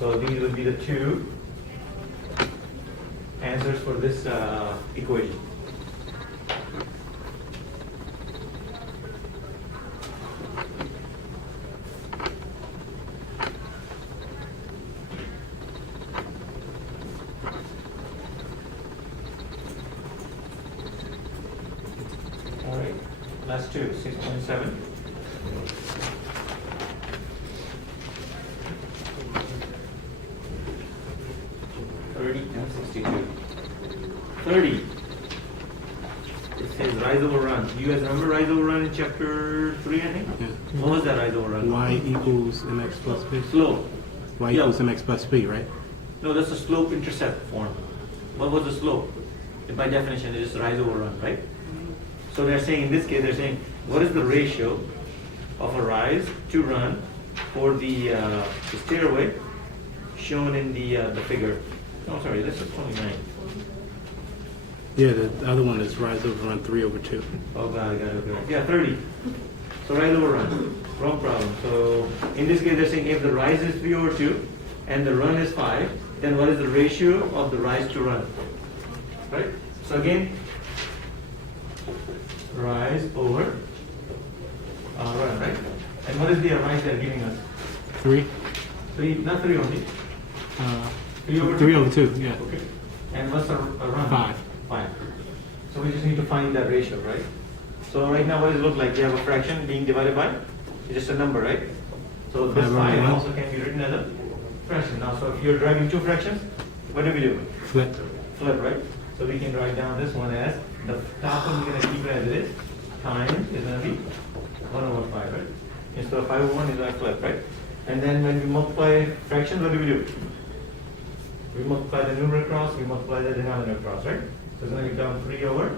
So these would be the two answers for this equation. All right, last two, 6.7. And 62. 30. It says rise over run. Do you guys remember rise over run in chapter 3, I think? Yeah. What was that rise over run? Y equals mx plus b. Slope. Y Yeah. equals mx plus b, right? No, that's a slope intercept form. What was the slope? By definition, it is rise over run, right? So they're saying, in this case, they're saying, what is the ratio of a rise to run for the stairway shown in the figure? Oh, sorry, this is 29. Yeah, the other one is rise over run 3 over 2. Oh, got it. Yeah, 30. So rise over run. Wrong problem. So in this case, they're saying if the rise is 3 over 2 and the run is 5, then what is the ratio of the rise to run? Right? So again, rise over run, right? And what is the rise they're giving us? 3? 3, not 3 only. 3 over 2? 3 over 2, yeah. Okay. And what's a run? 5. 5. So we just need to find that ratio, right? So right now, what does it look like? You have a fraction being divided by? It's just a number, right? So this 5 also can be written as a fraction. Now, so if you're driving two fractions, what do we do? Flip. Flip, right? So we can write down this one as the top one we're going to keep it as it is. Times is going to be 1 over 5, right? Instead of 5 over 1 is going to flip, right? And then when we multiply fractions, what do? We multiply the numerator across, we multiply the denominator across, right? So it's going to become 3 over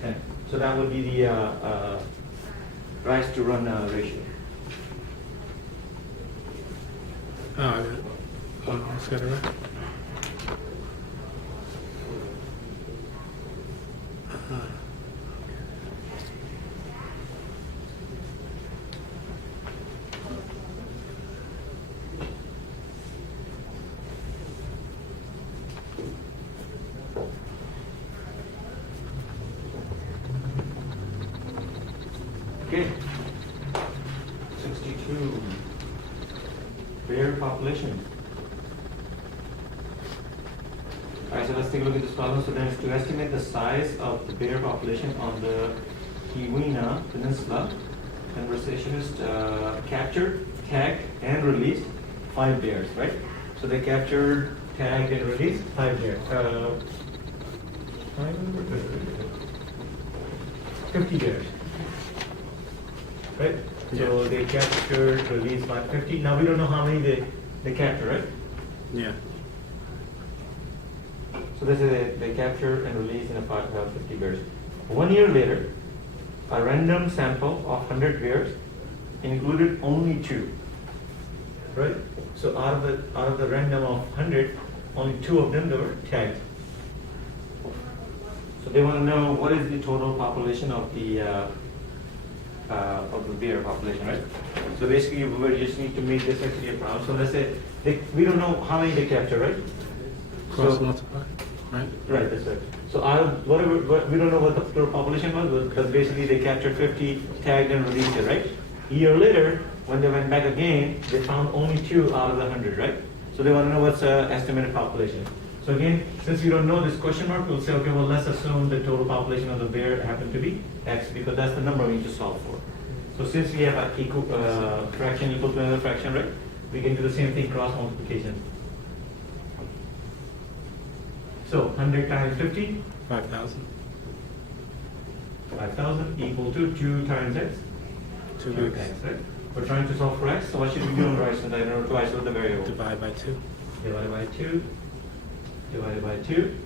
10. So that would be the rise to run ratio. Oh, I got it. Almost got it right. Okay. 62. Bear population. Alright, so let's take a look at this problem. So then it's to estimate the size of the bear population on the Keweenaw Peninsula. Conversationist captured, tagged, and released 5 bears, right? So they captured, tagged, and released 5 bears. 50 bears. Right? So they captured, released 50. Now we don't know how many they captured, right? Yeah. So this is they captured and released in a 50 bears. 1 year later, a random sample of 100 bears included only 2. Right? So out of the random of 100, only 2 of them they were tagged. So they want to know what is the total population of the bear population, right? So basically, we just need to make this actually a problem. So let's say we don't know how many they capture, right? Cross So, multiply, right? right, that's right. So out of whatever, we don't know what the total population was, because basically they captured 50, tagged and released it, right? A year later, when they went back again, they found only 2 out of the 100, right? So they want to know what's the estimated population. So again, since we don't know this question mark, we'll say, okay, well, let's assume the total population of the bear happened to be X, because that's the number we need to solve for. So since we have a fraction equal to another fraction, right? We can do the same thing, cross multiplication. So 100 times 50? 5,000. 5,000 equal to 2 times X? 2 X, right? We're trying to solve for X, so what should we do on the right since I know to isolate the variable? Divide by 2. Divided by 2. Divided by 2.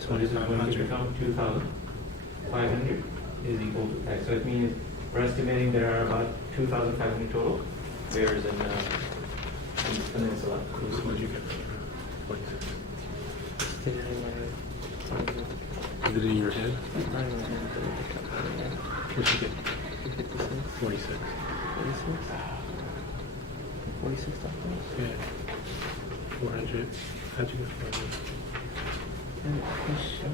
So this is going to become 2,500 is equal to X. So it means we're estimating there are about 2,500 total bears in the peninsula. Cool, so what'd you get? 46. Is it in your head? What'd you get? 46. 46 doctors? Yeah. 400. How'd you get 400? And the question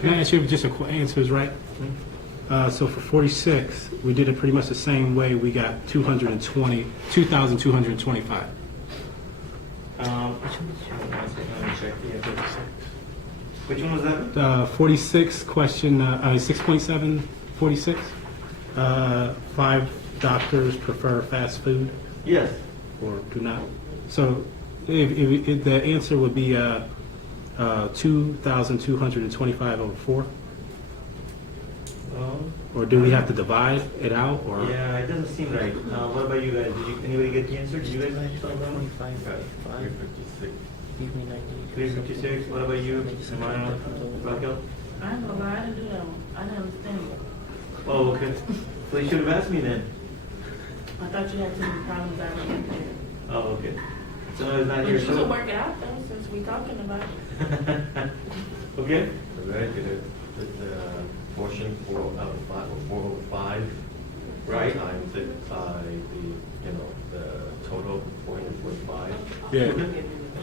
Can I ask you just a answers, right? So for 46, we did it pretty much the same way. We got 2,225. Which one was that? 46 question, 6.7, 46. 5 doctors prefer fast food Yes. or do not. So if the answer would be 2,225 over 4. Or do we have to divide it out? Or Yeah, it doesn't seem right. What about you guys? Anybody get the answer? Did you guys solve that one? 25, 5, 356. give me 90. 356. What about you, Samara, Raquel? I ain't gonna lie, I didn't do that one. I didn't understand it. Oh, okay. So you should have asked me then. I thought you had too many problems I didn't get. Oh, okay. So it's not But here. you can work it out though, since we talking about it. Okay. Right, the portion 4 out of 5 or 4 over 5. Right. Times it by the total 445. yeah,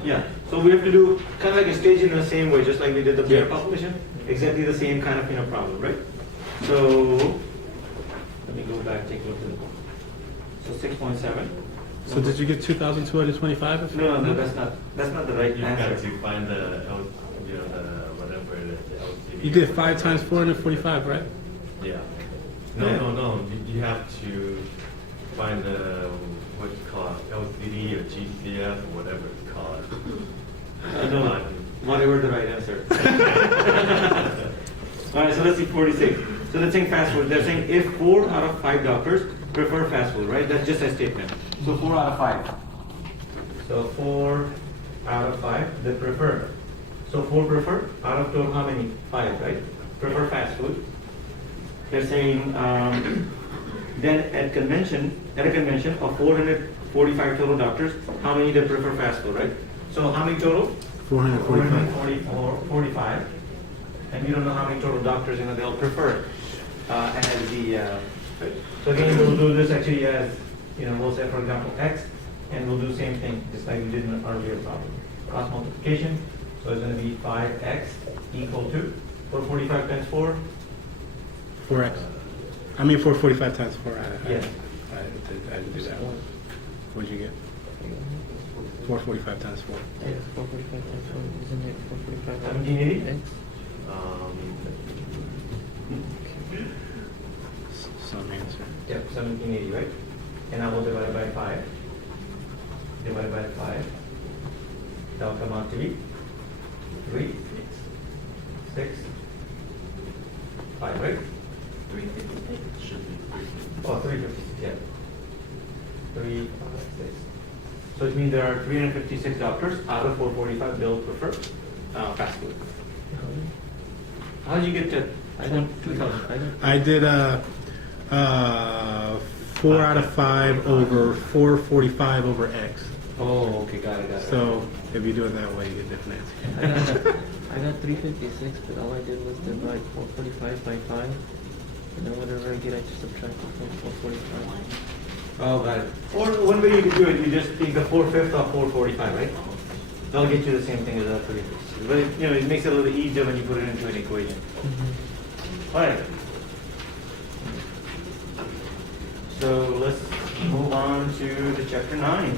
Yeah. So we have to do kind of like a stage in the same way, just like we did the player Yeah. population. Exactly the same kind of problem, right? So let me go back, take a look at the book. So 6.7. So did you get 2,225? No, that's not the right You got answer. to find the whatever the LCD. You did 5 times 445, right? Yeah. Yeah. No. You have to find the what you call it, LCD or GCF or whatever it's called. No, whatever the right answer. All right, so let's see 46. So they're saying fast food. They're saying if 4 out of 5 doctors prefer fast food, right? That's just a statement. So 4 out of 5. So 4 out of 5, they prefer. So 4 prefer. Out of total, how many? 5, right? Prefer fast food. They're saying then at a convention of 445 total doctors, how many they prefer fast food, right? So how many total? 445. 45. And we don't know how many total doctors they'll prefer as the. So again, we'll do this actually as we'll say for example x, and we'll do the same thing just like we did in the earlier problem. Cross multiplication. So it's going to be 5x equal to 445 times 4. 4x. I mean 445 times 4. Yes. I didn't do that one. What'd you get? 445 times 4. X, 445 times 4, isn't it 445? 1780? X? Some answer. Yep, 1780, right? And I will divide it by 5. Divided by 5. That'll come out to be 3, 6, 5, right? 356. Should be 356. Oh, 356, yeah. 3, 5, 6. So it means there are 356 doctors out of 445 they'll prefer fast food. How did you get to I got 2,000? I did 4 out of 5 over 445 over x. Oh, okay, got it. So if you do it that way, you get different answer. I got 356, but all I did was divide 445 by 5. And then whatever I get, I just subtract it from 445. Oh, got it. Or one way you could do it, you just take the 4/5 of 445, right? That'll get you the same thing as that 356. But it makes it a little easier when you put it into an equation. All right. So let's move on to the chapter 9.